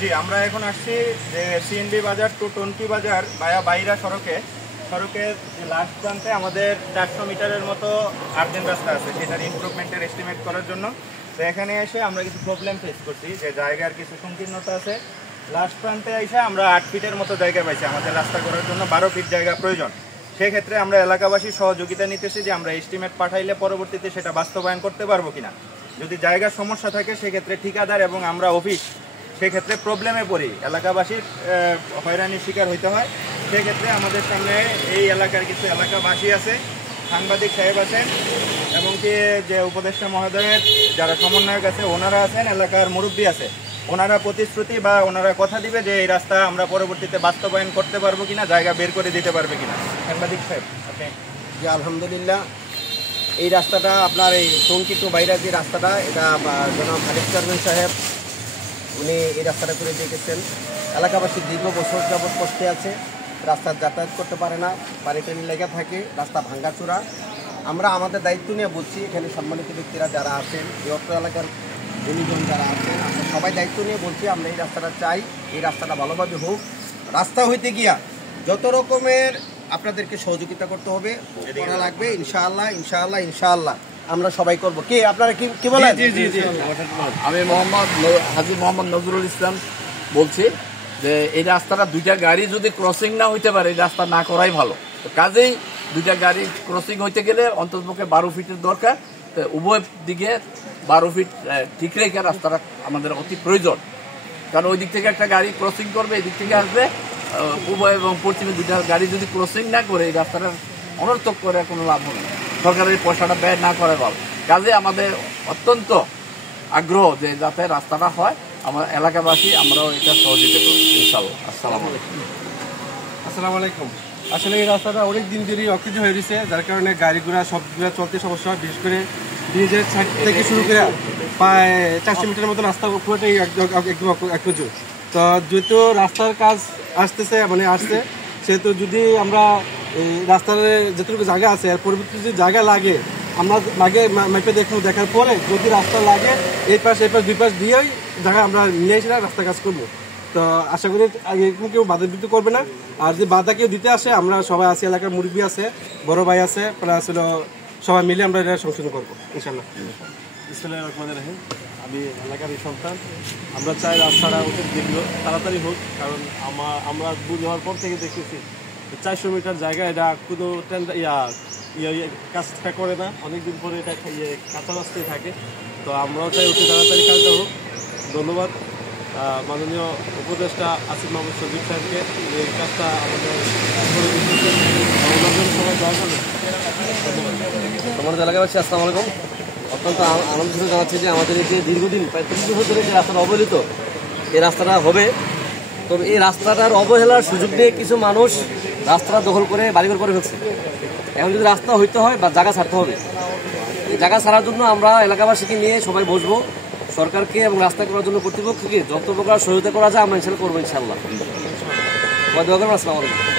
জি, আমরা এখন আসছি যে সিএনবি বাজার টু টঙ্কি বাজার ভায়া বাইরা সড়কের লাস্ট প্রান্তে আমাদের 400 মিটারের মতো আর্জেন্ট রাস্তা আছে, সেটার ইমপ্রুভমেন্টের এস্টিমেট করার জন্য। তো এখানে এসে আমরা কিছু প্রবলেম ফেস করছি, যে জায়গার কিছু সংকীর্ণতা আছে। লাস্ট প্রান্তে এসে আমরা 8 ফিটের মতো জায়গা পাইছি, আমাদের রাস্তা করার জন্য 12 ফিট জায়গা প্রয়োজন। সেক্ষেত্রে আমরা এলাকাবাসীর সহযোগিতা নিতেছি যে আমরা এস্টিমেট পাঠাইলে পরবর্তীতে সেটা বাস্তবায়ন করতে পারবো কিনা। যদি জায়গার সমস্যা থাকে সেক্ষেত্রে ঠিকাদার এবং আমরা অফিস সেক্ষেত্রে প্রবলেমে পড়ি, এলাকাবাসীর হয়রানির শিকার হইতে হয়। সেক্ষেত্রে আমাদের সামনে এই এলাকার কিছু এলাকাবাসী আছে, সাংবাদিক সাহেব আছেন, এবং কি যে উপদেষ্টা মহোদয়ের যারা সমন্বয়ক আছে ওনারা আছেন, এলাকার মুরব্বী আছে, ওনারা প্রতিশ্রুতি বা ওনারা কথা দিবে যে এই রাস্তা আমরা পরবর্তীতে বাস্তবায়ন করতে পারবো কিনা, জায়গা বের করে দিতে পারবে কিনা। সাংবাদিক সাহেব আপনি। যে আলহামদুলিল্লাহ এই রাস্তাটা আপনার এই টঙ্কি টু বাইরা যে রাস্তাটা, এটা জনাব খালেদ চেয়ারম্যান সাহেব উনি এই রাস্তাটা করে দিয়েছেন। এলাকাবাসী দীর্ঘ বছর যাবৎ কষ্টে আছে, রাস্তার যাতায়াত করতে পারে না, পানি টানি লেগে থাকে, রাস্তা ভাঙ্গাচোরা। আমরা আমাদের দায়িত্ব নিয়ে বলছি, এখানে সম্মানিত ব্যক্তিরা যারা আছেন, এই অত্র এলাকার জনগণ যারা আছেন, আমরা সবাই দায়িত্ব নিয়ে বলছি আমরা এই রাস্তাটা চাই, এই রাস্তাটা ভালোভাবে হোক। রাস্তা হইতে গিয়া যত রকমের আপনাদেরকে সহযোগিতা করতে হবে, করা লাগবে, ইনশাআল্লাহ ইনশাআল্লাহ ইনশাআল্লাহ আমরা সবাই করব। কি আপনারা কি বলেন? আমি হাজী মোহাম্মদ নজরুল ইসলাম বলছি যে এই রাস্তাটা দুইটা গাড়ি যদি ক্রসিং না হইতে পারে, এই রাস্তা না করাই ভালো। কাজেই দুইটা গাড়ি ক্রসিং হইতে গেলে অন্ততপক্ষে 12 ফিটের দরকার। উভয় দিকে 12 ফিট ঠিক রেখে রাস্তাটা আমাদের অতি প্রয়োজন, কারণ ওই দিক থেকে একটা গাড়ি ক্রসিং করবে, এই দিক থেকে আসবে, উভয় এবং পশ্চিমে দুইটা গাড়ি যদি ক্রসিং না করে এই রাস্তাটা অনর্থক করে কোনো লাভ হবে না, সরকারের পয়সাটা ব্যয় না করে ভালো। কাজে আমাদের অত্যন্ত আগ্রহ যে যাতে রাস্তাটা হয়, আমার এলাকাবাসী আমরাও এটা সহযোগিতা করব ইনশাআল্লাহ। আসসালামু আলাইকুম। আসসালামু আলাইকুম। আসলে এই রাস্তাটা অনেক দিন ধরেই অকেজ হয়ে রয়েছে, যার কারণে গাড়ি ঘোড়া সবগুলো চলতে সমস্যা হয়। বিশেষ করে ব্রিজের সাইড থেকে শুরু করে প্রায় 400 মিটারের মতো রাস্তা পুরোটাই একদম একজ। তো যেহেতু রাস্তার কাজ আসতেছে আসছে, সেহেতু যদি আমরা এই রাস্তার যেটুকু জায়গা আছে আর পরবর্তী যদি জায়গা লাগে, আমরা আগে ম্যাপে দেখার পরে যদি রাস্তা লাগে এই পাশ দুই পাশ দিয়েই জায়গা আমরা নিয়ে এসে রাস্তার কাজ করবো। তো আশা করি এরকম কেউ বাধা দিতে করবে না। আর যে বাধা কেউ দিতে আসে, আমরা সবাই আছি, এলাকার মুরব্বী আছে, বড় ভাই আছে, প্লাস হলো সবাই মিলে আমরা এটা সংশোধন করবো ইনশাল্লাহ। বিসমিল্লাহির রহমানির রহিম। আমি এলাকার সন্তান, আমরা চাই রাস্তাটা অতি শীঘ্র তাড়াতাড়ি হোক, কারণ আমরা বুঝ হওয়ার পর থেকে দেখতেছি 400 মিটার জায়গা এটা কোনো কাজটা করে না, অনেকদিন পরে এটা কাঁচা রাস্তায় থাকে। তো আমরাও চাই অতি তাড়াতাড়ি কাজটা হোক। ধন্যবাদ মাননীয় উপদেষ্টা আসিফ মাহমুদ সজীব সাহেবকে, এই কাজটা আমাদের সবাই দোয়া করবেন। আমাদের এলাকাবাসী আসসালামু আলাইকুম। অত্যন্ত আনন্দ জানাচ্ছি যে আমাদের এই যে দীর্ঘদিন প্রায় 30 বছর ধরে যে রাস্তাটা অবহেলিত, এই রাস্তাটা হবে। তবে এই রাস্তাটার অবহেলার সুযোগ নিয়ে কিছু মানুষ রাস্তাটা দখল করে বাড়িঘর করে ফেলছে। এখন যদি রাস্তা হইতে হয় বা জায়গা ছাড়তে হবে, এই জায়গা ছাড়ার জন্য আমরা এলাকাবাসীকে নিয়ে সবাই বসবো, সরকারকে এবং রাস্তা করার জন্য কর্তৃপক্ষকে যত প্রকার সহায়তা করা যায় আমরা ইনশাল্লাহ করবো ইনশাল্লাহ। আসসালামু আলাইকুম।